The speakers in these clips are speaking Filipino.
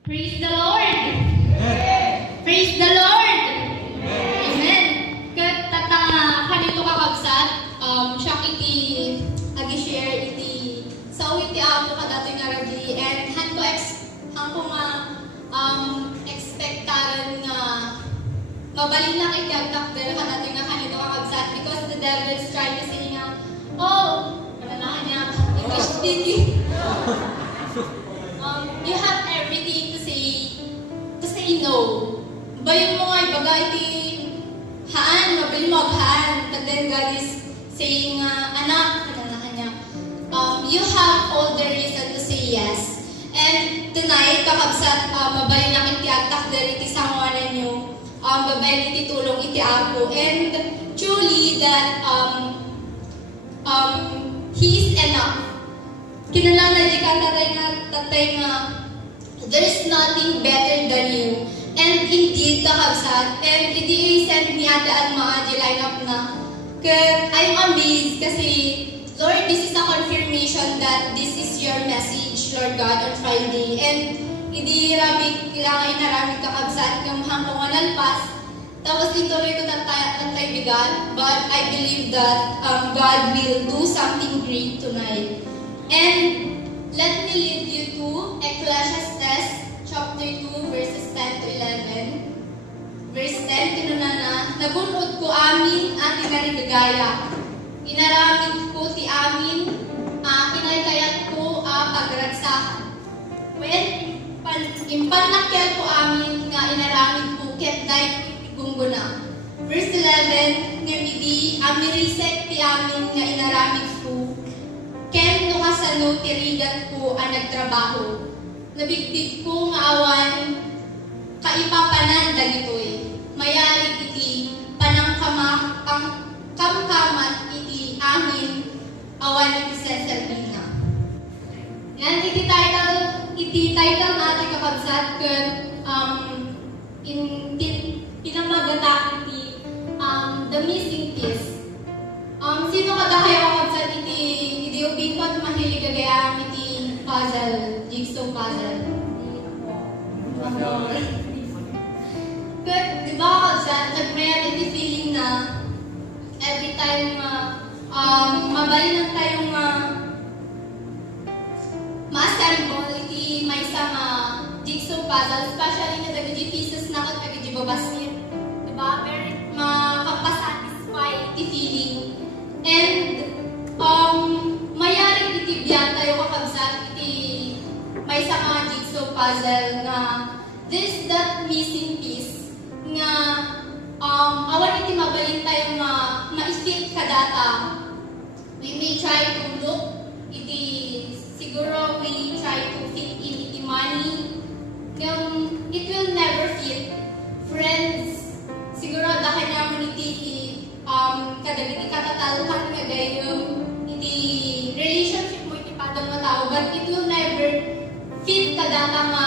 Praise the Lord! Praise the Lord! Amen! Kat kanito kakabsat, siya iti agi-share iti sao iti amo kadatoy nga ragli and hanko expectaran nga mabalin lang iti agtakder kadatoy nga kanito kakabsat because the devil is trying to say nga, oh, mananahan niya, English speaking. You have everything to say no. Bayon mo nga ibaga iti haan, mabili mo aghaan. And then God is saying, anak, kananahan niya, you have all the reason to say yes. And tonight, kakabsat, mabalin lang iti agtakder iti sangawanan niyo, mabalin iti tulong iti ako. And truly that He is enough. Kinalang na di ka tatay nga, there is nothing better than you. And indeed, kakabsat, and hindi send niya ang mga line up na. I'm amazed kasi, Lord, this is a confirmation that this is your message, Lord God, on Friday. And hindi kailangan inaramig kakabsat ng hanggang nalpas. Tapos ituloy ko tatay bigat, but I believe that God will do something great tonight. And let me lead you to Ecclesiastes chapter 2 verses 10 to 11. Verse 10, kinunana, nabunod ko amin at inarigagaya. Inaramid ko ti amin, kinayayat ko pagragsakan. When impanakyan ko amin nga inaramid ko, ketday gungguna. Verse 11, ngamidi, amirisek ti amin nga inaramid ko, ken no kasano tirigan ko ang nagtrabaho. Nabigdig ko nga awan kaipapanan dagitoy. Mayari iti kamkamat iti amin awan iti seservina. Yan iti title natin kakabsat ken pinamagata iti the missing piece. Sino kadahay kakabsat iti ubingkot mahilig gagayaan iti puzzle, jigsaw puzzle. But, di ba kakabsat, nagmayat iti feeling na every time mabalin lang tayong ma-assemble iti may isang jigsaw puzzle, especially na dagiti pieces na kagagi babasit. Di ba? Very makapasatisfy iti feeling. And mayari iti biyan tayo kakabsat iti may isang jigsaw puzzle na this that missing piece nga awan iti mabalin tayo ma-fit kadata. We may try to look iti siguro we try to fit in iti money. It will never fit. Friends, siguro dahil naman iti kadagiti katataluhan nga gayong iti relationship mo iti padang na tao, but it will never fit kadata nga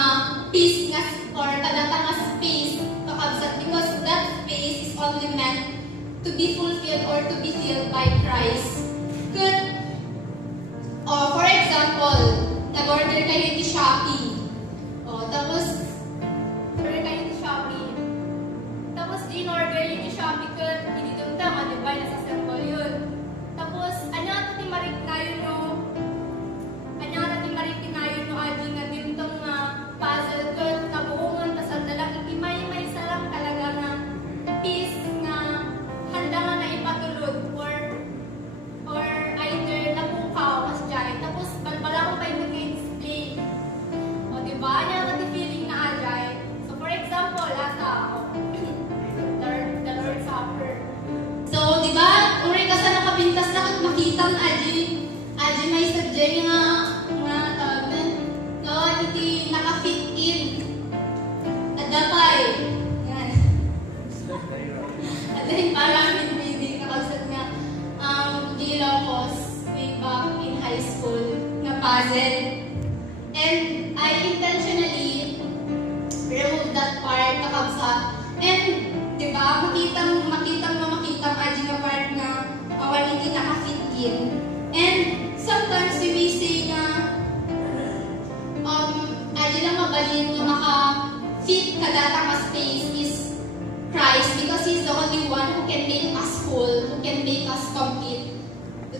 peace nga or kadata nga space kakabsat because that space is only meant to be fulfilled or to be filled by Christ. For example, nag-order kayo iti Shopee. Tapos order kayo iti Shopee. Tapos in-order yung iti Shopee kat inidunta nga, diba? Nasa symbol yun. Tapos, anya ti mariknayo no? Anya ti mariknayo no adi nga dintong puzzle kat kabuungan tas andalak iti may salang talaga nga piece nga handa nga na ipatulog or either napukaw as dyan. Tapos, balbala ko kayo mag-display. fit kadata ka space is Christ, because He's the only one who can make us whole, who can make us complete.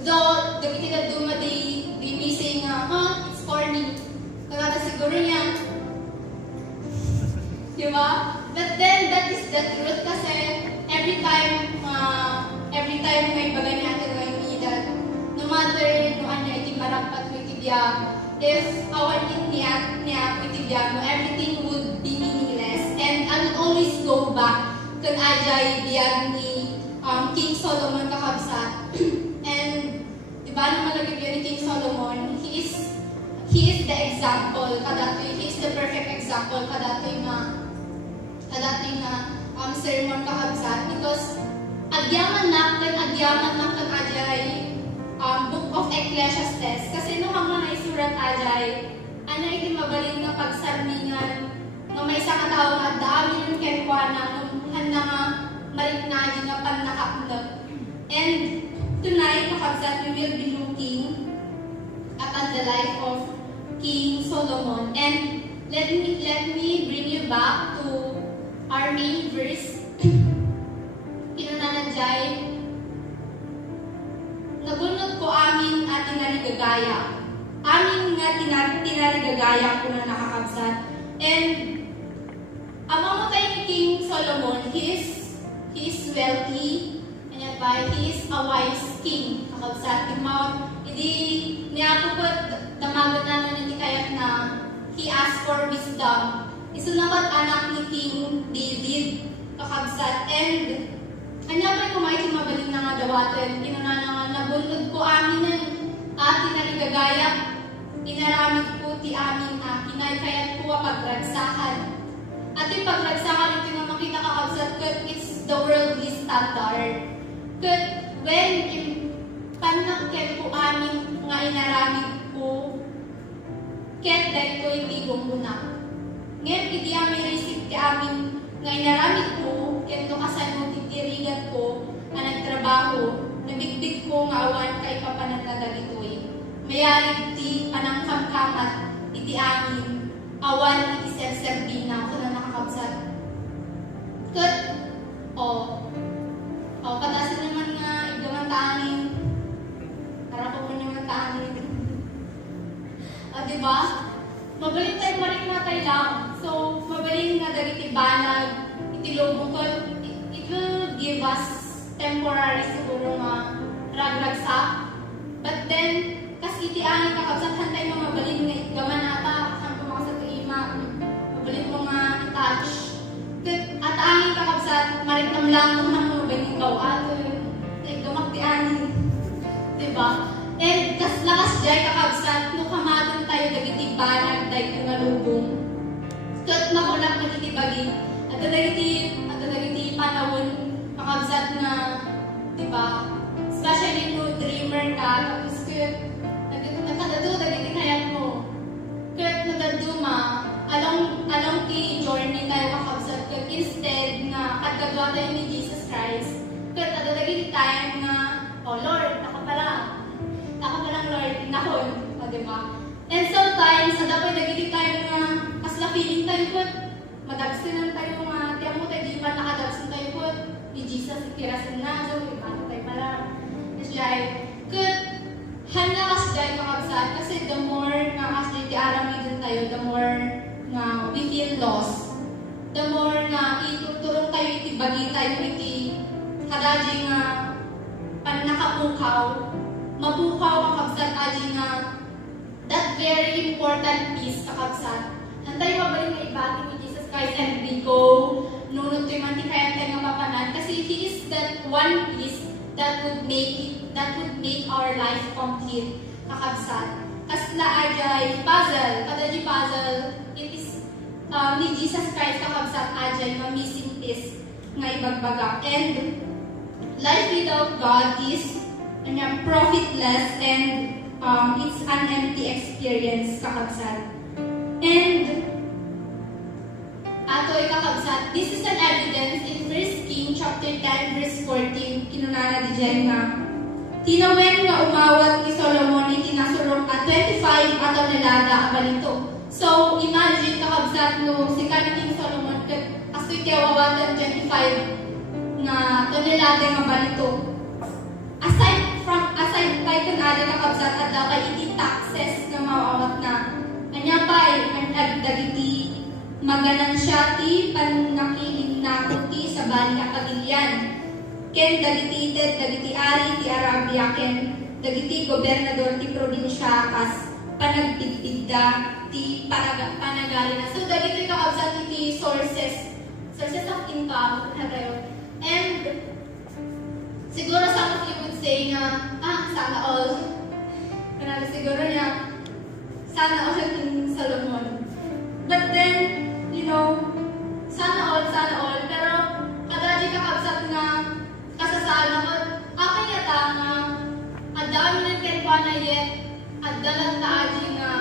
Though, dagiti na duma di may say nga, it's corny. Kagata siguro niya. Diba? But then, that is the truth kasi every time may bagay natin ngayon niya, no matter no ano iti marapat mo iti diya, if awan niya iti diya mo, everything would be meaningless. And I would always go back kung ajay diyan ni King Solomon kakabsat. And diba naman lagi ni King Solomon, he is the example kadatoy, he is the perfect example kadatoy nga sermon kakabsat, because agyaman na kan ajay Book of Ecclesiastes, kasi no hanggang ay surat ajay ano iti mabaling nga pagsarningan nga may isa ka tao nga dami ng kenkwana handa nga maliknaji nga pannakapnag. And tonight kakabsat, we will be looking at the life of King Solomon, and let me bring you back to our main verse. Kinunanadjay, nabunod ko amin at tinarigagaya. Amin nga tinarigagaya ko na nakakabsat. And amang tayo ni King Solomon, he is wealthy, and he is a wise king. Kakabsat, hindi niya po damagan naman hindi kayat na he asked for wisdom. Isunakot anak ni King David, kakabsat. And kanya pa kumain magaling na nga dawatin. Kinuna na nga, nabunod ko amin ng tinarigagaya. Inaramid ko ti amin kinay kayat ko pagragsakan. At yung pagragsakan ito na makita kakabsat, kat it's the worldly standard. Kat when panakket ko amin nga inaramid ko, ket dahil ko yung tigong muna. Ngayon, hindi amin receive ti amin nga inaramid ko, ket no kasan mo titirigan ko na nagtrabaho, nabigbig ko nga awan kay papanatagal ito'y. Mayari ti panangkamkamat iti amin, awan iti serserbina ko na nakakabsat. Ket, patasin naman nga igamantanin, para ko mo naman tanin. Diba? Mabaling tayo marikmatay lang. So, mabaling nga dagiti banag, itilobong ko, it will give us temporary siguro nga ragragsak. But then, kasi iti angin kakabsat, hantay mo mabaling nga gaman ata, saan ko makasat ko ima, mabaling mo nga i-touch. At angin kakabsat, mariktam lang kung hang mabaling ikaw ato, gamak ti angin. Diba? And lakas jay kakabsat, no kamaton tayo dagiti banag tayo kung nalubong. Kat nakulang dagiti bagi, at dagiti panawon kakabsat na, diba? Especially no dreamer ka, tapos nagkadado dagiti kayat mo. Kat nagdaduma, along ti journey tayo kakabsat, kat instead na kadgadwa tayo ni Jesus Christ, kat dagiti time na, Lord, naka palang Lord, nakon, diba? And sometimes, dapat nagiging tayo nga, kasla feeling tayo po, madagsinan tayo nga, tiyan mo tayo, di ba nakadagsin tayo po, ni Jesus, ikirasin na, so, ipato tayo pala. It's like, good, hanya kas dahil kakabsat, kasi the more nga kas dahil aramidin tayo, the more nga we feel lost. The more nga ituturong tayo, itibagi tayo, kadadji nga, nakapukaw, mapukaw kakabsat aji nga that very important piece kakabsat. Hantay mabalik nga ibati ni Jesus Christ and we go nunod to yung mantikayat tayo nga papanan kasi He is that one piece that would make our life complete kakabsat. Kasla ajay puzzle, kadadji puzzle, it is ni Jesus Christ kakabsat ajay nga missing piece nga ibagbaga. And life without God is profitless and it's an empty experience kakabsat. And ato'y kakabsat, this is an evidence in 1 King chapter 10 verse 14, kinunana di dyan nga tinawen nga umawat ni Solomon ni tinasurok at 25 ataw nilada abalito. So imagine kakabsat no si King Solomon nga tonelada nga balito. Aside pa kun ada kakabsat at kay iti taxes nga maawat na. Anya pay ang dagiti maganansya ti panakiling na kuti sa bali nga pagilyan. Ken dagiti ari ti Arabia ken dagiti gobernador ti probinsya kas panagbidbidda ti panagali na. So dagiti kakabsat ti sources of income na tayo. And siguro some of you would say na sana all. Kanala siguro niya sana all in Solomon. But then, you know, sana all, pero kadadi kakabsat nga kasasaan ako, akin yata nga, at dami ng kenpa na yet, at dalang taadi nga,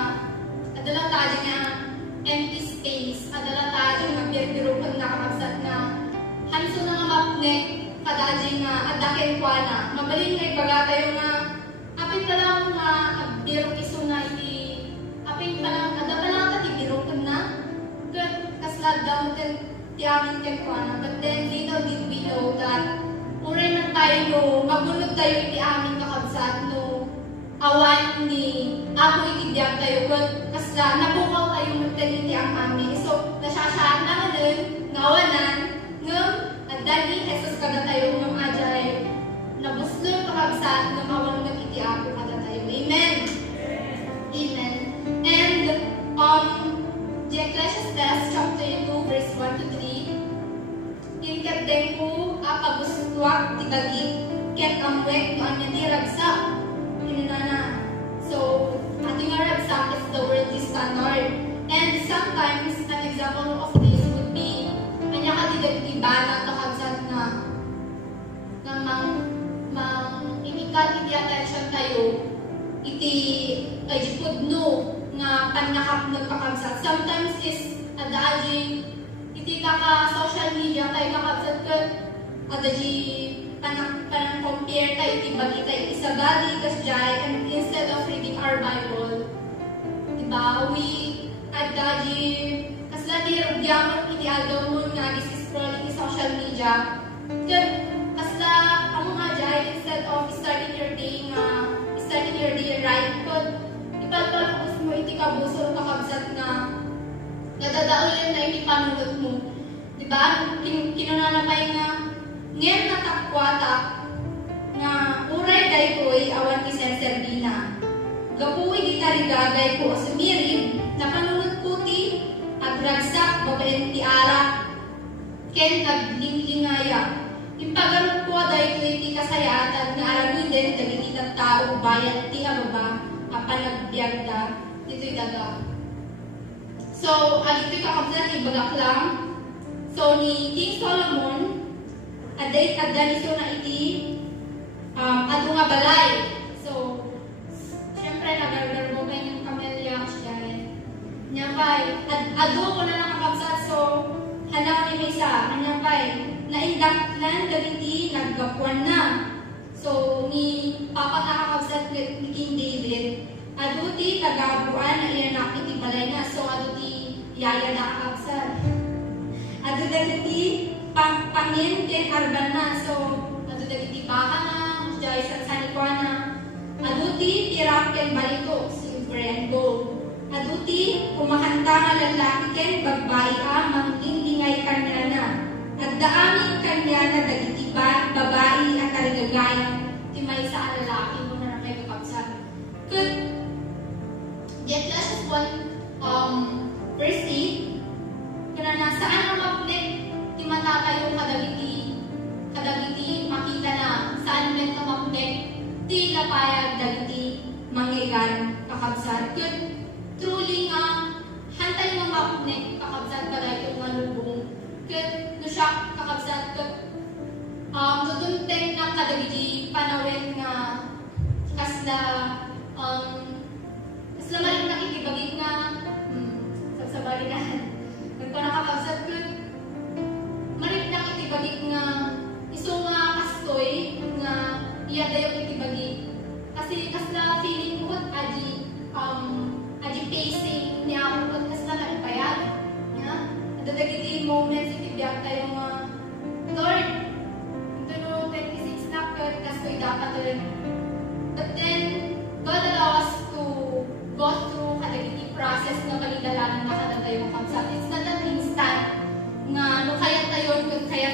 empty space, at dalang taadi nga, biyag-birupag na kakabsat nga, hanso na nga mapnek, kadadi nga, at dakenpa na, mabalin nga ibaga tayo nga, apin pa lang nga, birok iso na apin pa lang, ada pa lang katibirok na, kaslad daw ti amin kenpa na, but then, little did we know that, uray na tayo, magunod tayo iti amin kakabsat, no, awan ni ako ikidyak tayo, kasla, nabukaw tayo magtaniti ang amin. So, nasyasyahan na nun, ngawanan, at dali, Jesus kada tayo, ng ajay, nabuslong kakabsat, na mawalunag iti ako kada tayo. Amen? Amen. And, the Ecclesiastes chapter 2, verse 1 to 3, inkatden ko apaguswak ti bagit ket amwek no anya ti ragsak inana. So ating ragsak is the worldly standard, and sometimes an example of this would be anya kati bana kakabsat nga mang inikat iti attention tayo iti pudno nga panakapnog kakabsat. Sometimes is adaging iti kaka-social media tayo kakabsat kat adaji panang-compare tayo iti bagi tayo iti sabali kasjay, and instead of reading our Bible, diba, we adaji kasla di rugyaman iti algamon nga scrolling iti social media kat kasla among ajay, instead of starting your day right kat ipalpalubos mo iti kabusor kakabsat nga nadadaulin na iti panulot mo. Diba? Kinunanapay nga ngayon na takwata nga uray day ko'y awan ti Serbina. Gapuwi di tarigagay ko sumirin na panulot ko ti agragsak babaen ti ara ken naglingligaya. Impagarot ko day ko'y ti kasayatan nga aramiden dagiti tao bayan ti ababa panagbiagda dito'y daga. So, dito'y kakabsat ibagak lang. So, ni King Solomon, adda niso na iti ato nga balay. So, syempre, nagargar mo kayo ng kamelya siya. Nyapay, ado ko na nakakabsat. So, hanap ni Mesa, nyapay, naindaklan galiti, naggapuan na. So, ni Papa nakakabsat ni King David, ado ti tagabuan na iyanak iti balay na. So, ado ti yaya nakakabsat. Ado dagiti pangin ken arban na. So, ado dagiti baka na, jay sa sanikwa na. Ado ti tirak ken balito, silver and gold. Ado ti kumakanta nga lalaki ken babae manglingingay kanya na. At daamin kanya na dagiti babae at karigagay ti may sa lalaki mo na may kakabsat. Kud the Ecclesiastes 1 verse 8, kana na saan ang mapnet ti mata kayo kadagiti makita na saan men ka mapnet ti napayag dagiti manggigan kakabsat. Kud truly nga hantay mo mapnet kakabsat kaday kud malubong. Kud no siya kakabsat kud tutunteng ng kadagiti panawin nga kasla maling nakikibagit nga sabsabali na nagpanakakabsat ko maling nakikibagit nga iso nga kastoy nga iyadayo kitibagit kasi kasla feeling ko aji pacing niya ako kasla na ipayag niya at dagiti moments itibiyag tayo nga Lord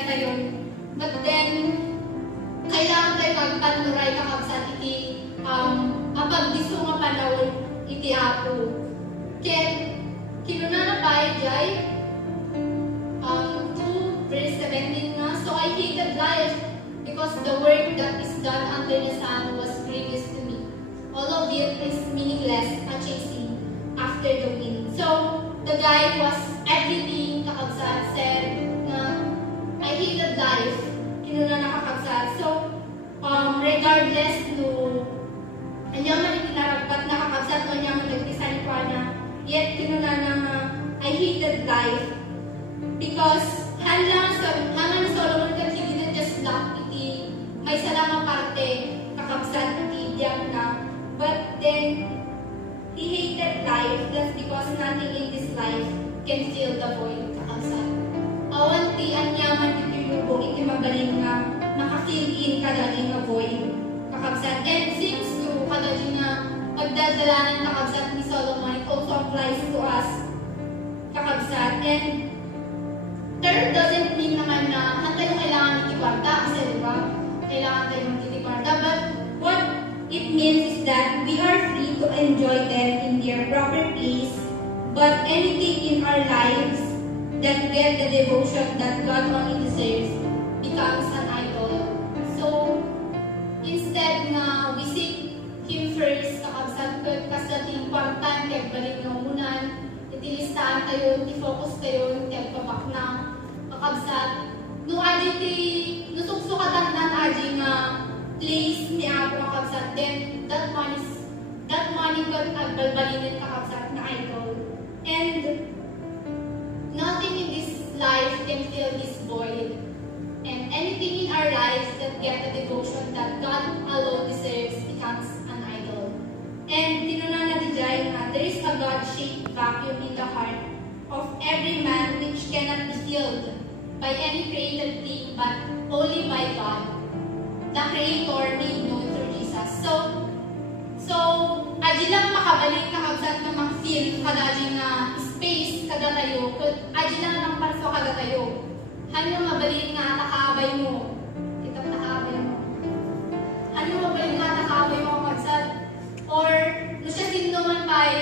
kayo. But then, kailangan tayo magpanuray kakabsat iti apag diso nga panahon iti Apo. Ken kinuna na pa jay 2 verse 17 nga, so I hated life because the work that is done under the sun was grievous to me. All of it is meaningless, a chasing after the wind. So the guy was everything kakabsat said na I hated life. Kinuna nakakabsat. So regardless no anya man itinaragpat na kakabsat no anya man nagdesign pa na yet kinuna na I hated life because hanlang Solomon kan he didn't just lack iti may salang parte kakabsat iti diyan na, but then he hated life just because nothing in this life can fill the void kakabsat. Awan ti anyaman iti lubong iti magaling nga maka-fill in kadaging nga void kakabsat. And seems to kadaging nga pagdadalanan kakabsat ni Solomon, it also applies to us kakabsat. And third doesn't mean naman na tayo kailangan iti-kwarta kasi diba? Kailangan tayo mag-iti-kwarta. But what it means is that we are free to enjoy them in their proper place, but anything in our lives that get the devotion that God only deserves becomes an idol. So, instead na we seek Him first, kakabsat ko, kasi important, kaya balik na umunan, itilistahan tayo, i-focus tayo, kaya pabak na, kakabsat. No, aji nusuksukatan aji nga place ni ako kakabsat, then that money ko agbalbalinin kakabsat na idol. And nothing in this life can fill this void. And anything in our lives that get the devotion that God alone deserves becomes an idol. And tinuna na di jay nga, there is a God-shaped vacuum in the heart of every man which cannot be filled by any created thing but only by God, the Creator made known through Jesus. So aji lang makabalik kakabsat na mag-feel kadali nga space kada tayo, aji lang ang parso kada tayo. Hanyang mabalik nga takaabay mo. Kita takaabay mo. Hanyang mabalik nga takaabay mo kakabsat. Or no siya sinduman pa.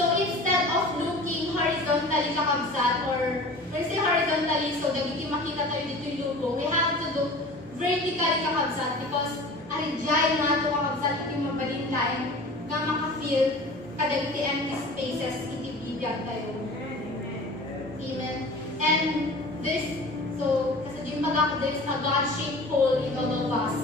So instead of looking horizontally kakabsat, or when say horizontally, so dagiti makita tayo dito yung lubong, we have to look vertically kakabsat because arijay nga ito kakabsat iti mabalin lain nga maka-feel kadagiti empty spaces iti bibiyag tayo. Amen. And kasi there's a God-shaped hole in all of us.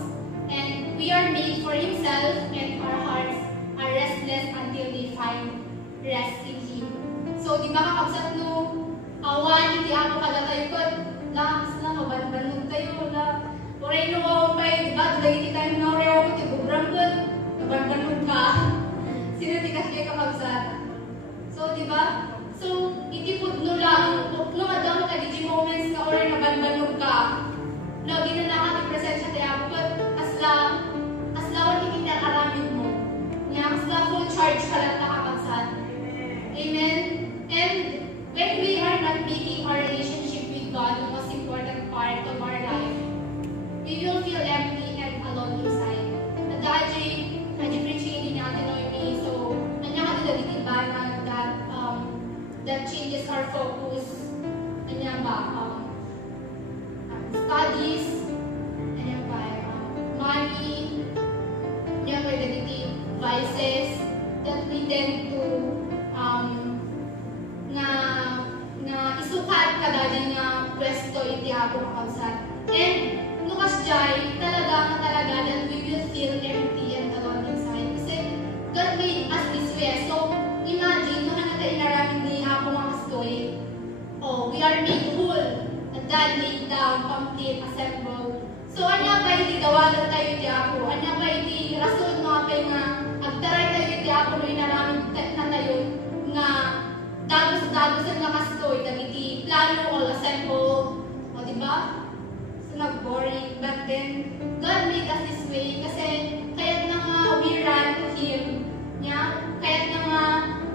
And we are made for Himself, and our hearts are restless until they find rest in Him. So, di ba kakabsat no, awan, hindi ako kada tayo ko, lakas na, mabanbanog tayo, oray no ako pa, di ba, dagiti tayo na oray ako, tigubrang ko, mabanbanog ka. Sino di kasi kakabsat? So, di ba? So, itipod no lang, no madami kagiti moments ka oray nabanbanog ka. Lagi na nakati-presensya tayo ako, but aslawan hindi na aramid mo. Nga, asla full charge ka lang nakakabsat. Amen? And when we are not making our relationship with God the most important part of our life, we will feel empty and alone inside. Nag-aji preaching din natin Noemi, so anya ka din dagitibanan that changes our focus. Anya ba? Studies, anya ba? Money, anya ba dagiti vices that we tend to na isukat kadali nga pwesto iti Apo kakabsat. And lukas jay talaga that we will feel empty and alone inside. Kasi God made us this way. So imagine no na tayo naraming ni Apo makastoy. Oh, we are made whole. And God laid down, complete, assembled. So anya pa iti dawagan tayo iti Apo. Anya pa iti rason no apay nga agtaray tayo iti Apo no inaraming na tayo nga dagos ang nakastoy, dagiti plano all assemble, o diba? So nag-boring, but then God made us this way kasi kaya't na nga we run to Him, niya, kaya't na nga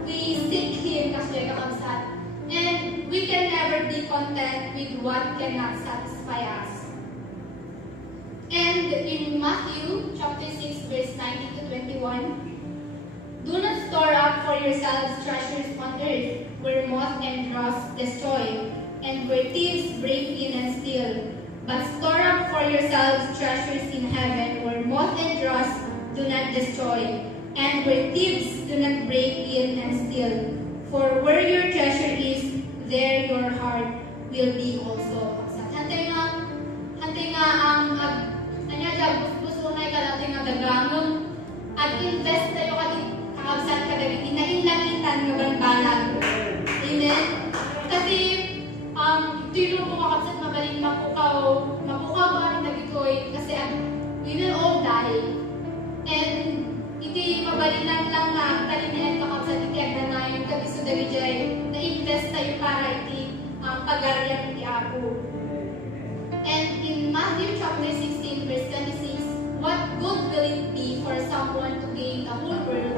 we seek Him kasi kakabsat. And we can never be content content with what cannot satisfy us. And in Matthew chapter 6 verse 19 to 21, do not store up for yourselves treasures on earth, where moth and rust destroy, and where thieves break in and steal. But store up for yourselves treasures in heaven, where moth and rust do not destroy, and where thieves do not break in and steal. For where your treasure is, there your heart will be also. Hantay nga ang gusto-gusto na ikalating nga dagamon at invest tayo kakabsan kadagiti na inlangitan nga banbalag. Amen? Kasi tilo mo kakabsan magaling mapukaw ba nagitoy kasi we will all die. And iti mabalinan lang na ang talinayan kakabsan iti agdanayon kagiso dagijay na invest tayo para iti pagaryang iti Apo. And in Matthew chapter 16 verse 26, what good will it be for someone to gain the whole world,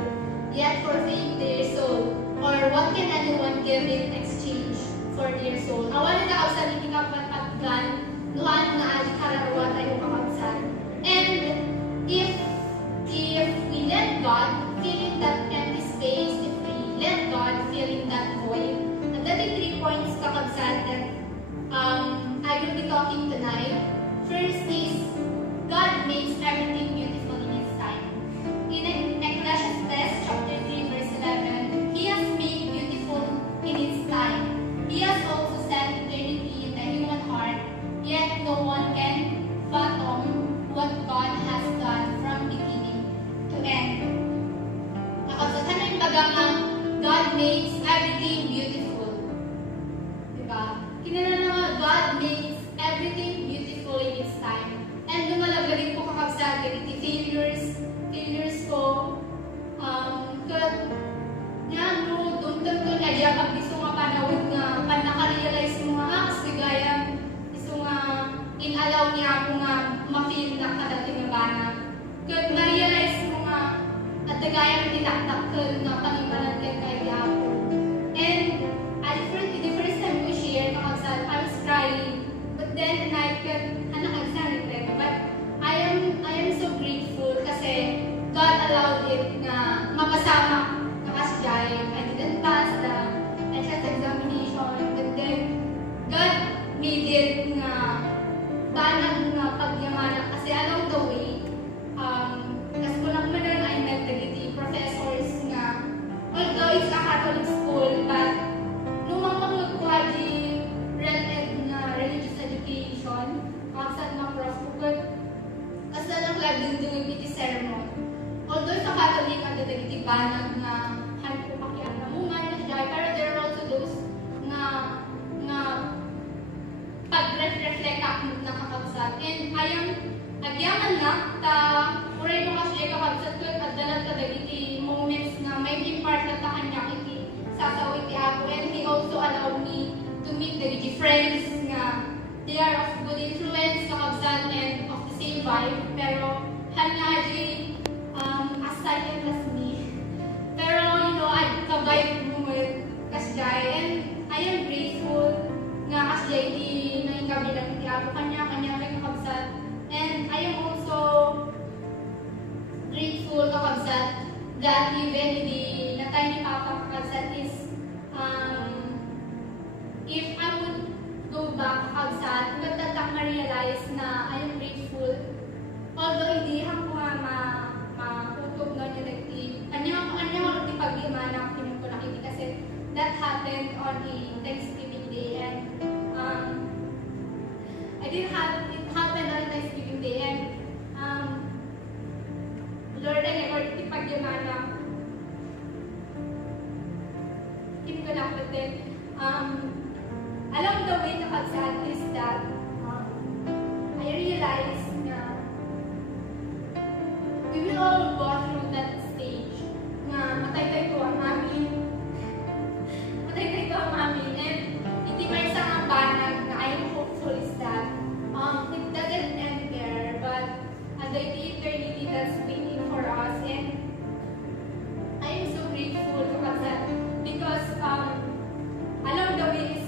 yet forfeit their soul? Or what can anyone give in exchange for their soul? Awan na kausan iti kapataggan, nuhan nga alikararawa tayo kakabsan. And if we let God fill in that empty space, if we let God fill in that void, and that is 3 points kakabsan that I will be talking tonight. First is, God makes everything beautiful in His time. In Ecclesiastes chapter 3 verse 11, He has made beautiful in His time. He has also set eternity in the human heart, yet no one can fathom what God has done from beginning to end. Nakabsatan na yung bagang God makes everything beautiful. Diba? Kinana God makes everything beautiful in its time. And lumalaga rin po kakabsat ganiti failures ko. Nga no, dumdum na dyan pag iso nga panawid nga panaka-realize mo nga mas ligaya iso nga inalaw niya ako nga ma-feel na kadating nga bana. Kaya na-realize mo nga at dagayang tinaktakal nga pangibalan kaya kaya ako. And the first time we share kakabsat, I was crying. But then I kept regret. But I am so grateful kasi God allowed it na mapasama nakasjay. I didn't pass the entrance examination. But then God made it na banag na pagyamanan kasi along the way kasi kung naman I met the professors nga although it's a Catholic school but lumang ko di related na religious education saan mga prof ko kasi lang laging doon iti sermon. Although sa Catholic ang dadagiti banag na hand ko pakiyan na mungan na siya, pero there are also those nga pag-reflect ako na kakabsat. And ayang agyaman na ta uray mo kasi kakabsat ko at dalat kadagiti moments na may impart na ta kanya iti sasaw iti ako. And He also allowed me to meet the friends nga they are of good influence, kakabsat, and of the same vibe. Pero, hanya di as silent as me. Pero, I ka-vibe mo with kasjay. And I am grateful nga kasjay di na yung kabilang iti ako. Kanya kay kakabsat. And I am also grateful, kakabsat, that even di na tayo ni Papa kakabsat is if I would go back outside, magtatak ma-realize na I am grateful. Although hindi ako nga ma-hukog na niya nagti. Kanya ako pag-imana ko ko nakiti kasi that happened on a Thanksgiving Day and it happened on Thanksgiving Day and Lord, I never pag-imana ko na but then along the way kakabsat is that I realized na we will all go through that stage na matay ko ang amin and hindi may isang banag na I am hopeful is that it doesn't end there but the eternity that's waiting for us and I am so grateful kakabsat because along the way is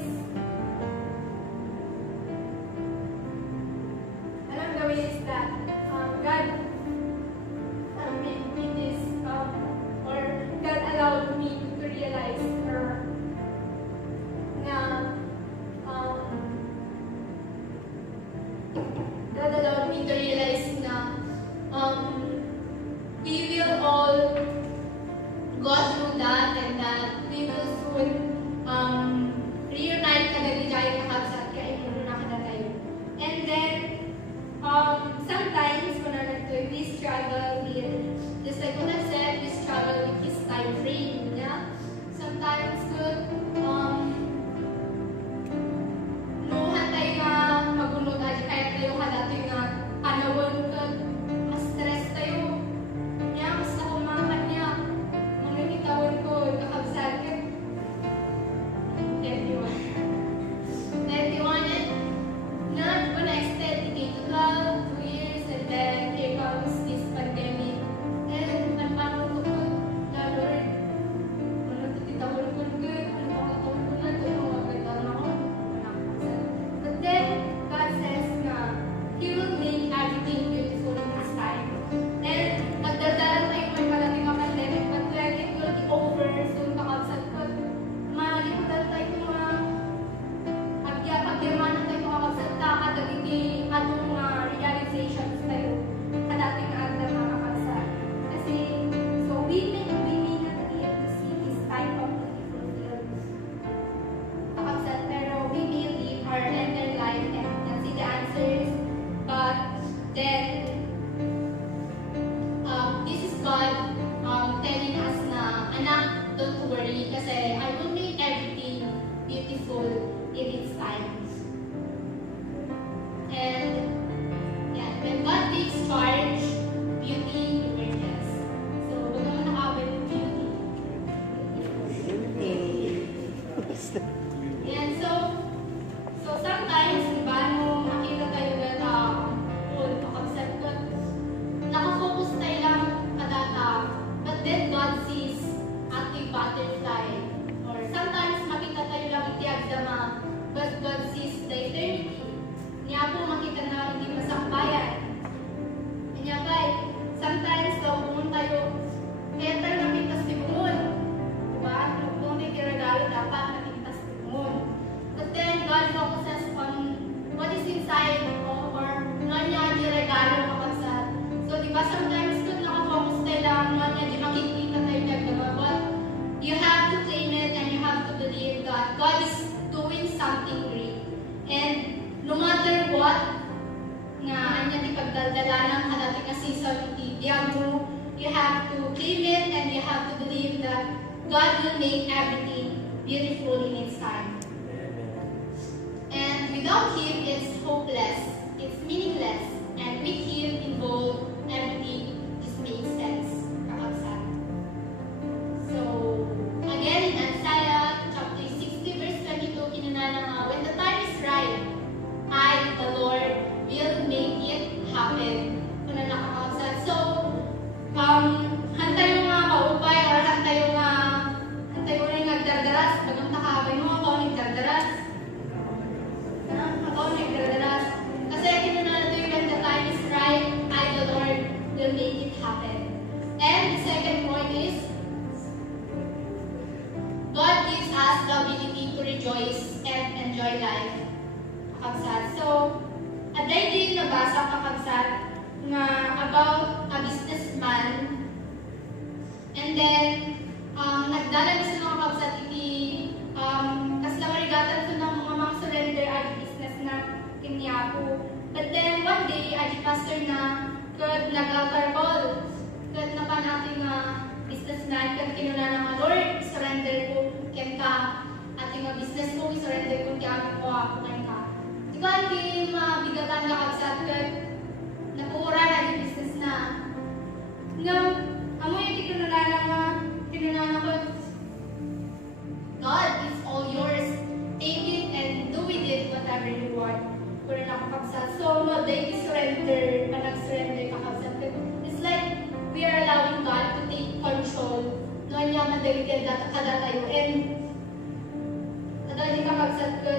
And so sometimes, diba, nung makita tayo na makapsat ko, nakafocus tayo lang kadata, but then God sees active butterfly. Or sometimes makita tayo lang itiag dama, but God sees the eternity. Niya po makita na hindi masakbayan. Niya ba, sometimes pumunta tayo, kaya tayo namintas ni Bumun. Diba? Kung may kiragalo, dapat namintas ni Bumun. But then, God focuses on what is inside or niya di regalo kapagsa. So, diba, sometimes kung nakafocus tayo lang, niya di makikita tayo nagdama. But you have to claim it and you have to believe that God is doing something great. And no matter what, nga anya di pagdaldala ng halating na season, you have to claim it and you have to believe that God will make everything beautiful in its time. And without Him, it's hopeless, it's meaningless, and with Him involved, everything just makes sense. So, again, in Isaiah chapter 60, verse 22, kinunana nga, when the time is right, I, the Lord, will make it happen. Kung na nakakasat. So, hantay mo nga kaupay or hantay mo rin nagdardaras. Bagang takabay mo ako nagdardaras. Ako nagdardaras. Kasi kinunana to when the time is right, I, the Lord, will make it happen. And the second point is, God gives us the ability to rejoice and enjoy life. Kakabsat. So, aday din nabasa kakabsat nga about a businessman. And then, nagdala sa mga kakabsat iti kaslamarigatang ito ng mga surrender at business na kinyapo. But then, one day, adi pastor na kod nag-altar call. Kod na pa natin businessman, kod kinuna ng Lord, surrender ko ken ka. Ating business ko, surrender ko kaya ko ako ken ka. Di ba, hindi mabigatan na kabsat kod napura na yung business na. Nga, amo yung kinuna ko, God is all yours. Take it and do with it whatever you want. Kung na kakabsat. So, no, they surrender, nag-surrender kakabsat. It's like, we are allowing God to take control. No, niya madalitin kada tayo. And, kadali kakabsat ko,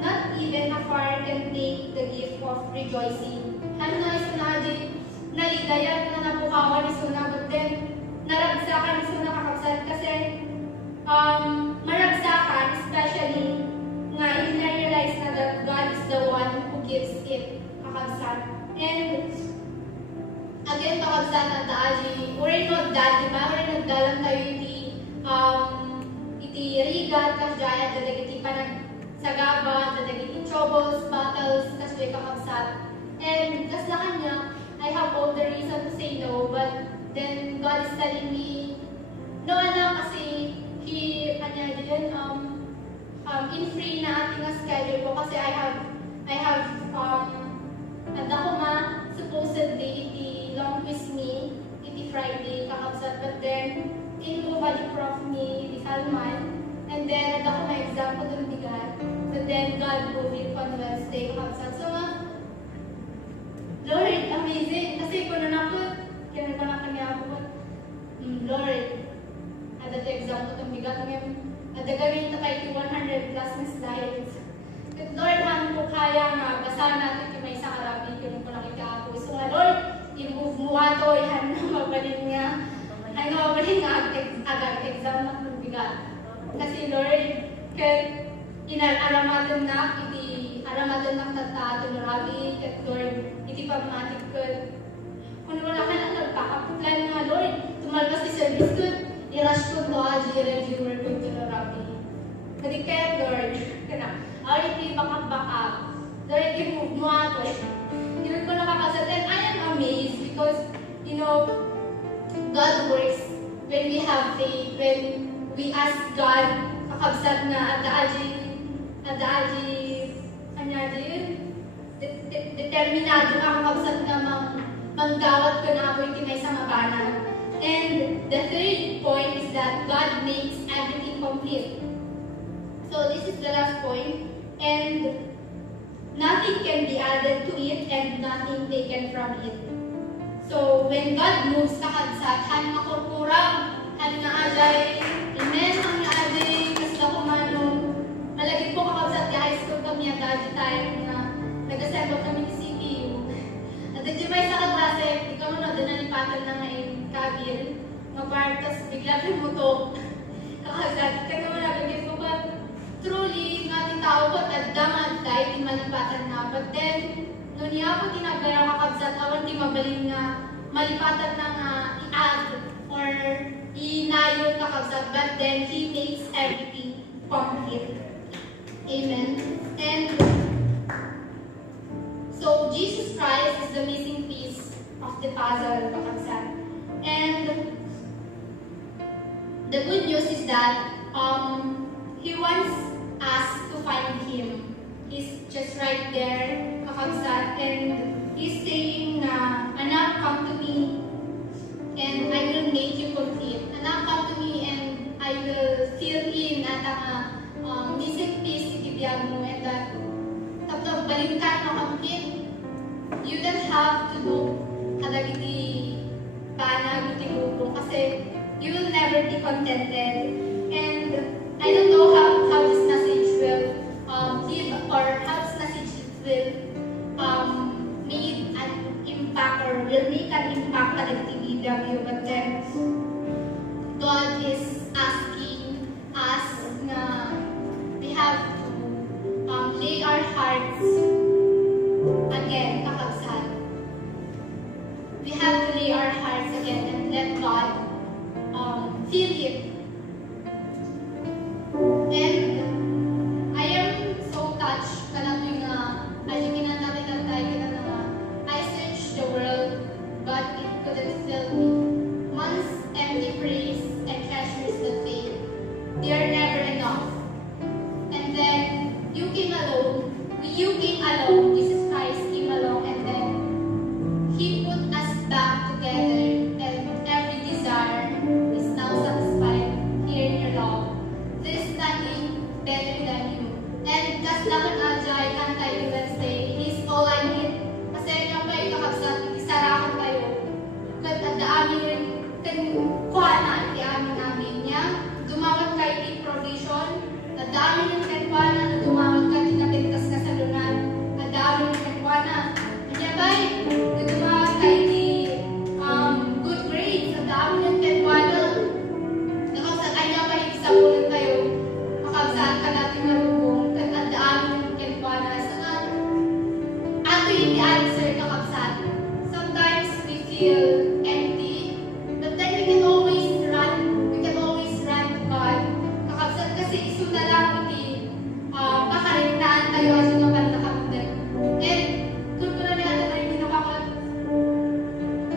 not even a fire can take the gift of rejoicing. Ano na isunadi, nalidayan na napukawan ni Suna, but then, naragsakan ni Suna kakabsat kasi, maragsakan, especially, nga i-realize na that God is the one who gives it kakabsat. And, again, kakabsat na taaji, uri no dad, diba? Uri nagdalang tayo iti rigat, kasjaya, dadagiti pa nagsagaba, dadagiti troubles, battles, kasjaya kakabsat. And, kas na kanya, I have all the reason to say no, but then God is telling me, no na kasi in free na ating schedule ko kasi I have supposedly iti long quiz me iti Friday kakabsat, but then in bali prof me iti Salman, and then ako may exam ko dun bigat, but then God moved it on Wednesday kakabsat. So Lord, amazing, kasi kung nanakot kaya na kami ako, Lord, ada exam ko itong bigat ngayon. Ada gawin ito kayo 100 plus na slides. But Lord, ano po kaya nga, basahan natin kung may isang Arabic, yun po nakita ako. So nga, Lord, i-move mo nga ito, yan na mabalin nga. Ay, mabalin nga agad exam na itong bigat. Kasi Lord, kaya inaramatan na, aramatan na tata, itong Arabic, at Lord, iti pagmatik ko. Kung wala ka na nagpakaplan nga, Lord, tumalpas si service ko, i-rush ko to, reviewer ko ito na Rabbi. Kasi kaya, Lord, already bakap-bakap. Lord, i-move mo ako. Yun ko nakakasat. And I am amazed because, God works when we have faith, when we ask God, kakabsat na, determinado ka kakabsat na manggawat ko na ako yung may sa mabanan. And the third point is that God makes everything complete. is the last point. And nothing can be added to it and nothing taken from it. So when God moves sa kagsat, han makurkurang, han naajay, amen, han naajay, kasla kumanong, malagit po kakagsat ka high school kami, ang gaji tayo na nag-assemble kami ni CPU. At the Jumay sa kaklase, ikaw mo na, doon nalipatan na ngayon, kabil, mabartas, bigla rin mo to, kakagsat, kaya mo nagagit ko ba, truly, natin tao ko, tagdaman, dahil di malipatan na. But then, nung niya po tinagaya kakabsat, awan di mabaling na malipatan na nga i-add or inayon kakabsat, but then He makes everything complete. Amen. And so, Jesus Christ is the missing piece of the puzzle kakabsat. And the good news is that He wants us to find Him. He's just right there, kakabsat, and He's saying na, anak, come to me, and I will make you complete. Anak, come to me, and I will fill in at ang missing piece ikibiyag mo, and that, tapos balikan na complete. You don't have to do kadagiti panag, iti grupo, kasi you will never be contented. And I don't know how this message will give, or how this message will make an impact, or will make an impact on the TBW, but then God is asking us na we have to lay our hearts again, kakabsat. We have to lay our hearts again and let God feel it. And I am so touched kanang as you can I searched the world, but it couldn't fill me. Months empty praise and treasures that fade. They are never enough. And then you came alone. Jesus Christ came along, and then He put us back together, and every desire is now satisfied here in your love. There's nothing better than you. And that's not an ajay, can't I even say, He's all I need. Kasi nga pa kakabsat, isarakan kayo. At daamin rin, kuha na iti amin niya. Dumawag kayo in provision. At daamin rin kuha na, dumawag kayo tinapintas ka sa lunan. At daamin rin kuha na. Kanya ba'y, dumawag kayo di good grades. At daamin rin kuha na. Nakabsat, ay nga ba'y isa ulit kayo. Makabsat ka natin marunong. At daamin rin kuha na. Saan? Ato yung answer kakabsat. Sometimes we feel empty, but then we can always run to God. Kakabsat kasi iso na lang iti pakarintaan tayo as yung nakantakamdan. And kung ko na natin ay pinakakot,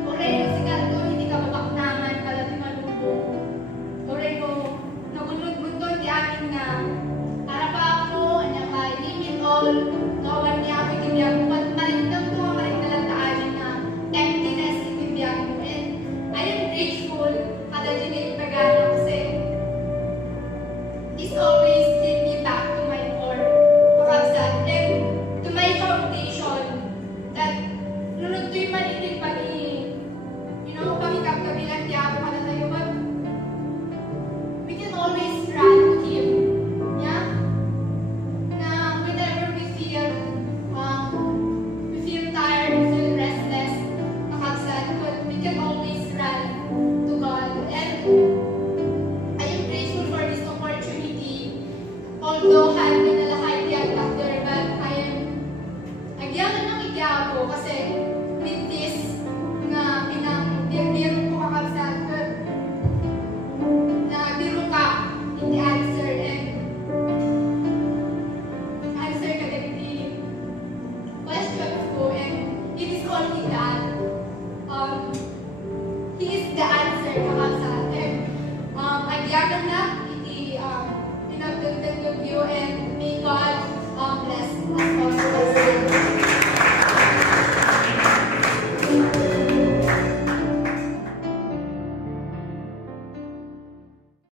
oray ko si Kanto, hindi ka mapaknangan pala di malubong. Oray ko, nagulog-bunton di amin na para pa ako, anya ka, name it all, nawan niya ako ikibiyag mo, marintan to, marintalan ta amin na emptiness ikibiyag mo. And I am grateful kada dyan ay pagana kasi He's always lead me back to my core, kakabsat, and to my foundation, that nunod to'y manilig pagi, pagikap-kabilang di ako kada tayo, but we can always run to Him. Yeah? Na whenever we feel tired, we feel restless, kakabsat, but we can always run to God. And I am grateful for this opportunity, although